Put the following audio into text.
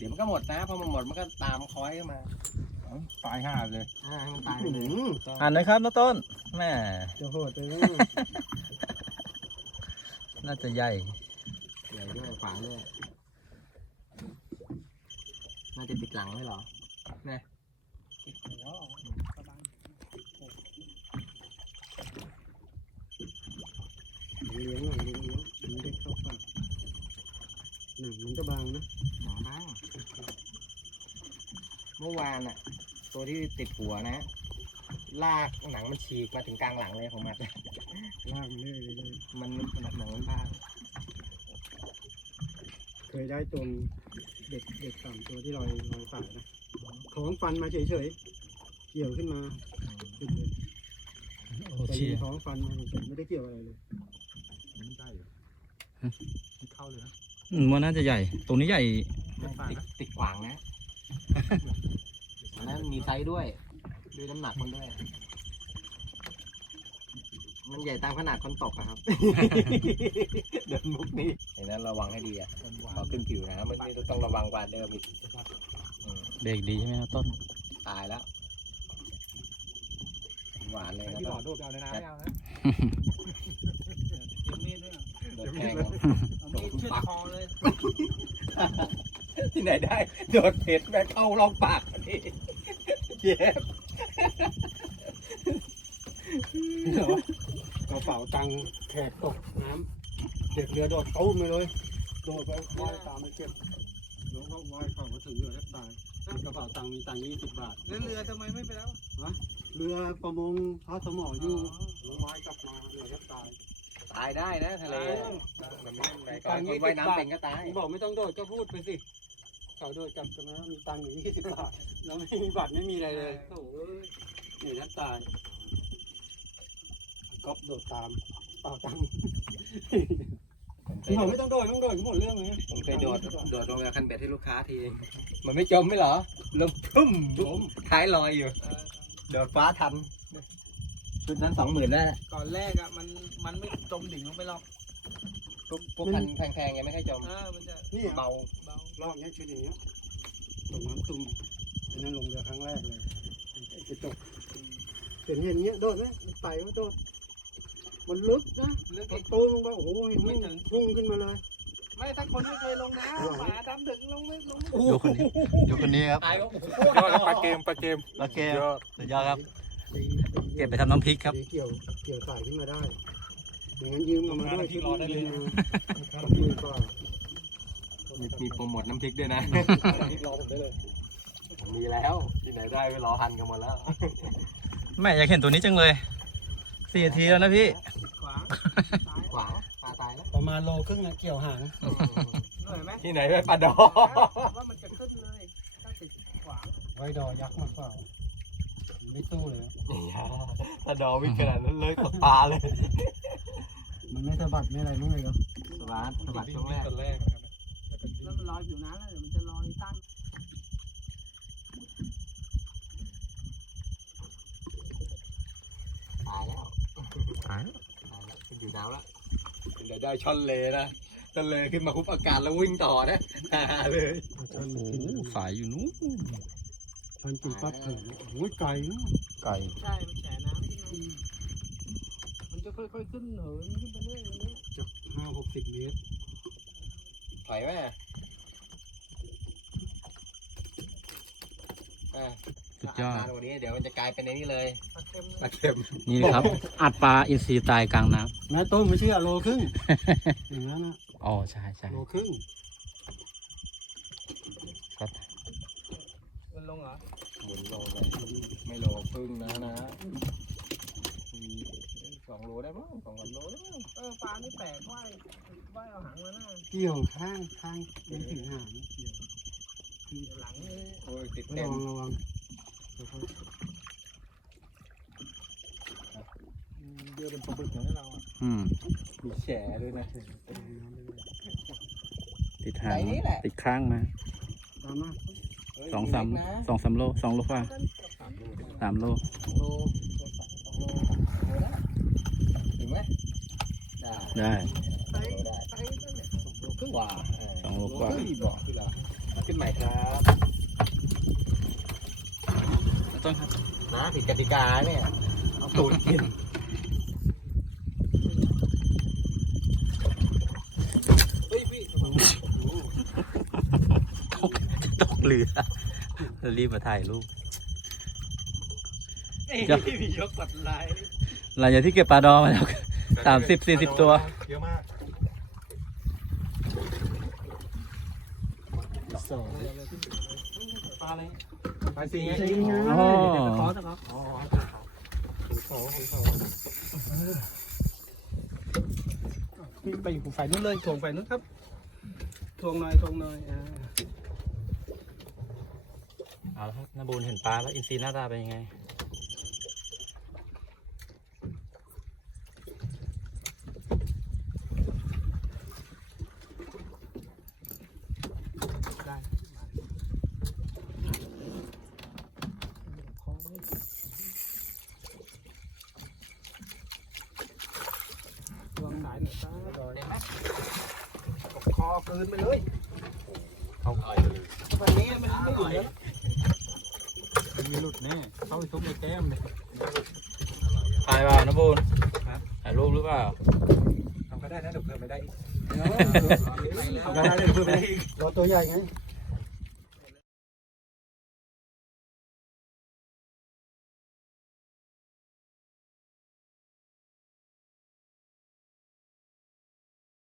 ดี๋ยวมันก็หมดนะพอมันหมดมันก็ตามคอยเข้ามาตายห่าเลยให้มันตายไปเลยอ่านหน่อยครับน้าต้นแม่จะโหดเลยน่าจะใหญ่ใหญ่ด้วยขวางด้วยน่าจะติดหลังเลยเหรอเนี่ยติดหัวกระบังเลี้ยงหน่อยเลี้ยงมันได้เข้าปากหนังมันก็บางนะหนังบ้างเมื่อวานอะตัวที่ติดหัวนะลากหนังมันฉีกมาถึงกลางหลังเลยของมันลากมันเลยมันหนังมันบางเคยได้ตัวเด็ก3ตัวที่ลอยปากนะของฟันมาเฉยๆเกี่ยวขึ้นมาขึ้นเลยโอ้แต่เชียท้องฟันมาเฉยๆไม่ได้เกี่ยวอะไรเลยมันได้เหรอมันเข้าเลยนะมันน่าจะใหญ่ ตรงนี้ใหญ่ติดขวางนะอันนั้นมีไซส์ด้วยน้ำหนักมันด้วย มันใหญ่ตามขนาดคนตกอะครับ เดินมุกนี้ดังนั้นระวังให้ดีอะพอขึ้นผิวนะมันนี่ต้องระวังกว่าเดิมอีกเบรกดีใช่ไหมน้าต้นตายแล้ว หวานเลยนะพี่หลต้อน ดโดดเอาในน้ำไม่เอานะเก็บมีดด้วยโดนแทงเอามีดเชือดคอเลยที่ไหนได้โดนเผ็ดแม่เข้าร่องปากพอดีเจ็บกระเป๋าตังค์แขกตกน้ำเด็กเรือโดดตู้มไปเลยโดดไปว่ายตามไปเก็บแล้วก็ว่ายเข้ามาถึงเรือแทบตายกระเป๋าตังค์มีตังค์20 บาทแล้วเรือทำไมไม่ไปแล้วเรือประมงพระสมออยู่แล้วว่ายกลับมาเรือแทบตายตายได้นะทะเลมันไม่ไหนก่อนคนว่ายน้ำเป็นก็ตายบอกไม่ต้องโดดก็พูดไปสิเขาโดดจับกันนะมีตังค์อยู่20 บาทแล้วไม่มีบัตรไม่มีอะไรเลยโอ้โหนี่แทบตายก๊อฟโดดตามเปล่าตังค์บอกไม่ต้องโดดหมดเรื่องเลยผมเคยโดดลงกับคันเบ็ดให้ลูกค้าทีมันไม่จมไม่เหรอลงทุ่มท้ายลอยอยู่โดดฟ้าทันชุดนั้น20,000ได้ก่อนแรกอ่ะมันไม่จมดิ่งลงไปหรอกพวกคันแพงๆยังไม่ค่อยจมมันจะนี่เบารอบนี้ชุดอย่างเงี้ยตกน้ำตุ่มอันนั้นลงเรือครั้งแรกเลยไอ้ตกเห็นเงี้ยโดดไหมไต่ก็โดดมันลึกนะเลือกพอตูมลงไปโอ้โหเห็นมันพุ่งขึ้นมาเลยไม่ถ้าคนไม่เคยลงน้ำป่าดำถึงลงไม่ดูคนนี้ครับตายก็ยอดปลาเกมโอเคสุดยอดครับ เก็บไปทำน้ำพริกครับเกี่ยวสายขึ้นมาได้อย่างนั้นยืมเอามาด้วยที่รอได้เลยยืมก็มีโปรโมทน้ำพริกด้วยนะที่รอผมได้เลยมีแล้วที่ไหนได้ไปรอพันกันหมดแล้วแม่อยากเห็นตัวนี้จังเลย4 นาทีแล้วนะพี่ขวางขวางปลาตายแล้วประมาณโลครึ่งนะเกี่ยวหางเหนื่อยไหมที่ไหนไปปลาดอว่ามันจะขึ้นเลยถ้าติดขวางไว้ดอยักษ์มากเปล่าไม่สู้เลยปลาดอวิ่งขนาดนั้นเลยตกปลาเลยมันไม่สะบัดไม่อะไรมั้งเลยเหรอสวัสดีช่วงแรกแล้วมันลอยอยู่น้ำแล้วเดี๋ยวมันจะลอยตั้งตายแล้วขึ้นอยู่น้ำแล้วเดี๋ยวได้ช่อนเลนะช่อนเลขึ้นมาคุบอากาศแล้ววิ่งต่อนะเลยชันโอ้โหสายอยู่นู้นชันกินปั๊บเถอะโอ้ยไก่เนาะไก่ใช่มันแฉน้ำขึ้นมามันจะค่อยๆขึ้นเหินขึ้นไปเรื่อยๆจาก50-60 เมตรถอยไหมสุดยอดนานกว่านี้เดี๋ยวมันจะกลายเป็นในนี้เลยปลาเค็มปลาเค็มนี่ครับ อัดปลาอินทรีตายกลางน้แม่ต้มไม่เชื่อโลครึ่งอย่างนั้นนะำอ๋อใช่ใช่โลครึ่งครับมันลงเหรอหมุนโลไปไม่โลครึ่งนะมี2 โลได้มั้ง2-3 โลได้มั้งปลาไม่แปลกว่ายเอาหางมาหน้าเกี่ยวข้างไม่ถึงหางเกี่ยวหลังนี่โอ้ยติดระเต็มวังเรือเป็นปลาบึกของเราอ่ะมีแฉด้วยนะติดหางไซส์นี้แหละติดข้างมาตามมา 2-3 โล2 โลกว่า3 โลโลได้ถึงไหมได้ได้ไซส์นั่นแหละกว่า 2 โลกว่าบอกคือเหรอขึ้นใหม่ครับต้นครับนะผิดกติกาเนี่ยเอาตูดกินเฮ้ยพี่ตกเรือรีบมาถ่ายรูปพี่ยกกดไลค์หลังจากที่เก็บปลาดอมาแล้ว30-40 ตัวเยอะมากสองปลาอะไรไปสิไงอ๋อขอสักครับอ๋อพี่ไปอยู่ฝ่ายนู้นเลยถ่วงฝ่ายนู้นครับถ่วงหน่อยถ่วงหน่อยเอาละครับนาบูลเห็นปลาแล้วอินทรีหน้าตาเป็นยังไงได้วางสายหน่อยครับคอคืนไปเลยเอาไปวันนี้มันไม่อยู่แล้วมันมีหลุดแน่เข้าไปทุบในแก้มเลยถ่ายเปล่านาบูลถ่ายรูปหรือเปล่าทำก็ได้นะเดี๋ยวเพิ่มไม่ได้อีกเอาได้เพิ่มไปอีกตัวใหญ่ไง